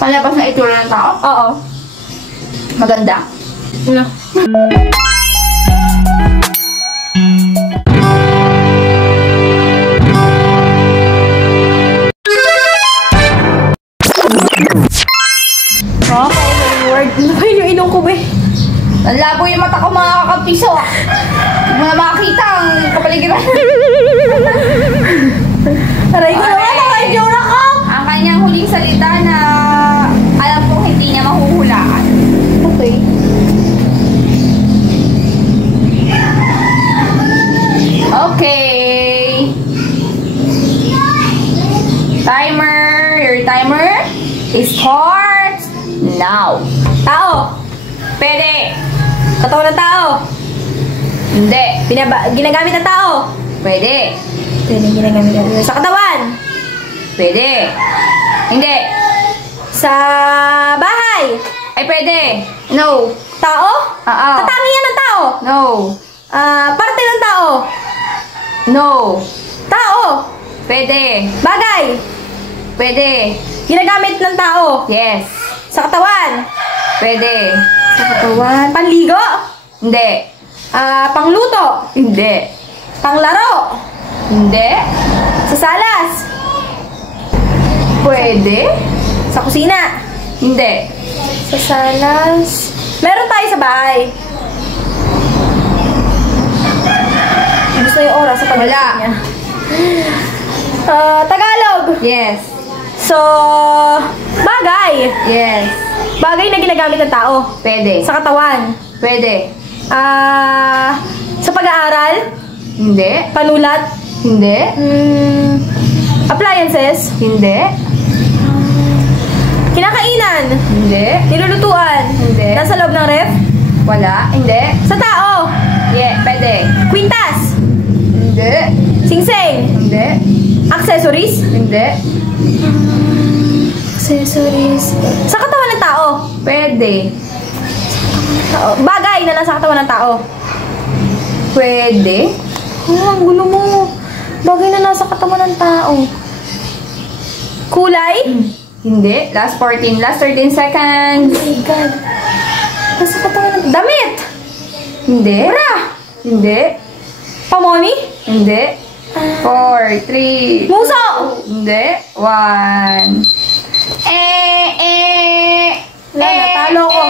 Palabas na itsura ng tao? Oo. Maganda? Ano? Okay, my word. Ano ba yung ilong ko, be? Nalabo yung mata ko mga kakampiso. Hindi mo na makakita ang kapaligiran. Aray ko naman, okay, itsura ko! Ang kanyang huling salita na alam kong hindi niya mahuhulaan. Okay. Okay. Timer. Your timer starts now. Tao. Pwede. Katawan ng tao. Hindi. Ginagamit ng tao. Pwede. Pwede ginagamit ng tao. Sa katawan. Pwede. Hindi. Sa bahay. Ay, pwede. No. Tao? Oo. Katangian ng tao. No. Parte ng tao. No. Tao. Pwede. Bagay. Pwede. Ginagamit ng tao. Yes. Sa katawan. Pwede. Sa katawan. Panligo. Hindi. Pangluto. Hindi. Panglaro. Hindi. Sa salas. Pwede. Sa kusina. Hindi. Sa salas. Meron tayo sa bahay. Gusto yung oras sa pag-isip Wala. niya. Tagalog. Yes. So, bagay. Yes. Bagay na ginagamit ng tao. Pwede. Sa katawan. Pwede. Sa pag-aaral. Hindi. Panulat. Hindi. Appliances. Hindi. Kinakainan. Hindi. Nilulutuan. Hindi. Nasa loob ng ref. Wala. Hindi. Sa tao. Yeah. Pwede. Kwintas. Hindi. Singseng. Hindi. Accessories. Hindi. Accessories. Sa katawan ng tao. Pwede. Bagay na nasa katawan ng tao. Pwede. Ang gulo mo. Bagay na nasa katawan ng tao. Kulay? Hindi. Last 14. Last 13 seconds. Oh my God. Nasa katawan ng damit? Hindi. Bra? Hindi. Pamoni? Hindi. 4, 3. Muso? Hindi. 1. Wala, natalo ko.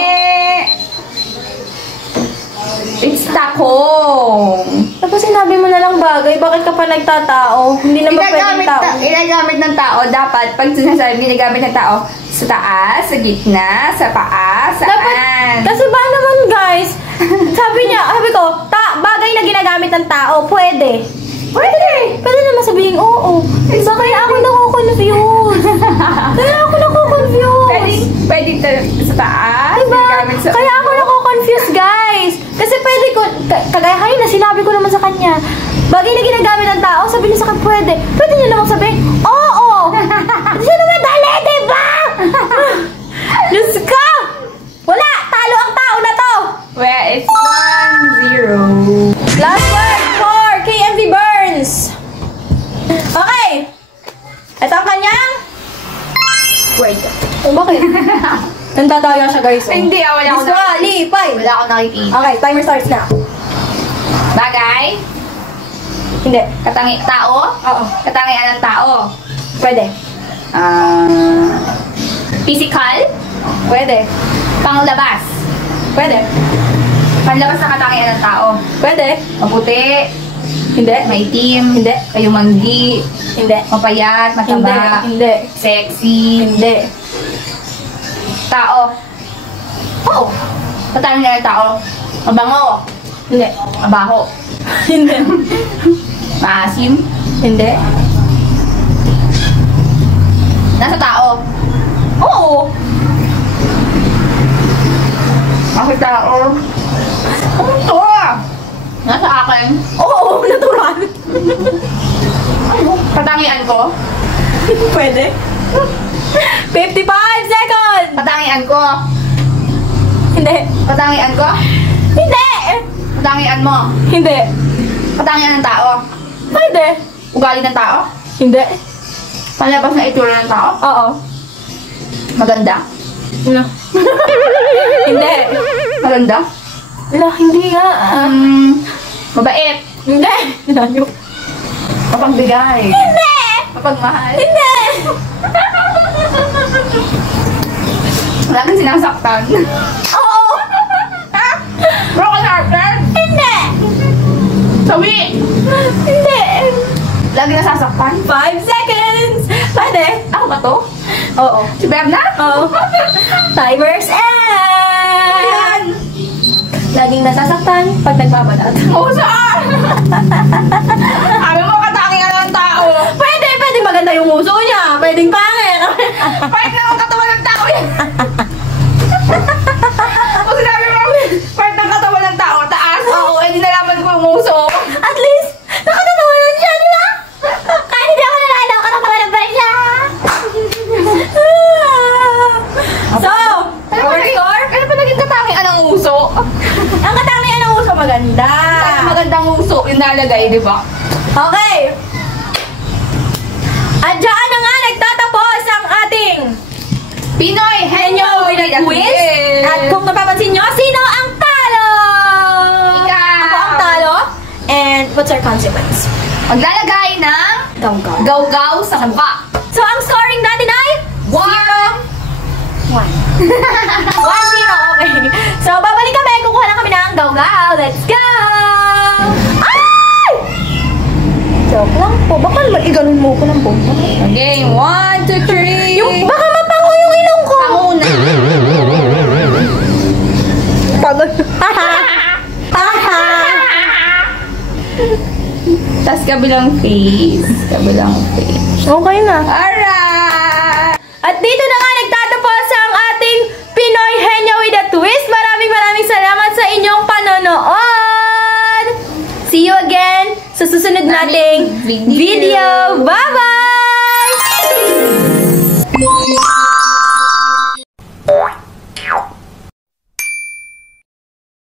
It's takong. Tapos sinabi mo na lang bagay, bakit ka pa nagtatao? Hindi naman pwedeng tao. Ginagamit ng tao, dapat, pag sinasabi ginagamit ng tao, sa taas, sa gitna, sa paa, saan? Dapat, kasi ba naman guys, sabi ko, bagay na ginagamit ng tao, pwede. Pwede naman sabihin, oo. So, kaya ako nako-confuse. Pwede sa taas, Diba? ginagamit sa Kaya ako nako-confuse guys. Kasi pwede ko, kagaya kanina, sinabi ko naman sa kanya, bagay na ginagamit ng tao, sabi niya sa akin, pwede. Pwede niya naman sabihin, oo. Hindi naman dali, diba? Diyos ka! Wala! Talo ang tao na to! Well, it's 1-0. Last word for KMV Burns. Okay. Ito ang kanyang word. Oh, bakit? Nandadaya siya guys. Oh. Hindi, wala akong Disqualify. Wala akong nakikita. Okay, timer starts now. Bagay? Hindi. Tao? Oo. Katangian ng tao? Pwede. Physical? Pwede. Panglabas? Pwede. Panlabas na katangian ng tao? Pwede. Maputi? Hindi. Maitim? Hindi. Kayumanggi? Hindi. Mapayat? Mataba? Hindi. Sexy? Hindi. Tao? Oo. Katangian ng tao? Mabango? Hindi. Mabaho? Hindi. Maasim? Hindi. Nasa tao? Oo. Nasa tao? Ano to? Nasa akin? Oo, natural. Katangian ko? Pwede. 55 seconds! Katangian ko? Hindi. Katangian ko? Hindi! Katangian mo? Hindi. Katangian ng tao? Pwede. Ugali ng tao? Hindi. Panlabas na itsura ng tao? Oo. Maganda? Wala. Hindi. Maganda? Wala, hindi nga. Mabait? Hindi. Layo. Mapagbigay? Hindi. Mapagmahal? Hindi. Laging sinasaktan? Oo. Broken hearted? Hindi. Sawi? Hindi. Lagi nasasaktan? 5 seconds. Pwede. Ako ba to? Oo. Si Berna? Oo. Timers end. Laging nasasaktan pag nagbabalat. Oo, saan? Sabi mo, katangian ng tao. Pwede maganda yung uso niya. Pwedeng pangit. Part na ang katawan ng tao yan. Kung sinabi mo, part ng katawan ng tao, taas. Oo, hindi nalaman ko yung uso. At least, nakatatawanan siya, di ba? Kahit hindi ako nalala, nakatatawanan pa rin siya. So, our score? Kaya pa naging katangian ng uso? Ang katangian ng uso maganda. Kaya magandang uso yung nalagay, di ba? Okay. At dyan na nga nagtatapos ang ating Pinoy Henyo with a Twist. At kung napapansin nyo, sino ang talo? Ikaw. Ako ang talo. And what's our consequence? Maglalagay ng Gawgaw. gaw-gaw sa mukha. So, ang scoring natin ay 1. 1-0, okay. So, babalik kami. Kukuha lang kami ng gawgaw. Let's go! Ay! Joke lang po. Baka naman iganon mo ko ng bomba. Okay, 1, 2, 3. Yung, baka mapango yung ilong ko. Panguna. Pagod. Tapos kabilang face. Kabilang face. Okay na. Alright! At dito na nga nagtatapos ang ating Pinoy Henyo with a Twist. Maraming salamat sa inyong panonood. See you again sa susunod nating video. Bye-bye!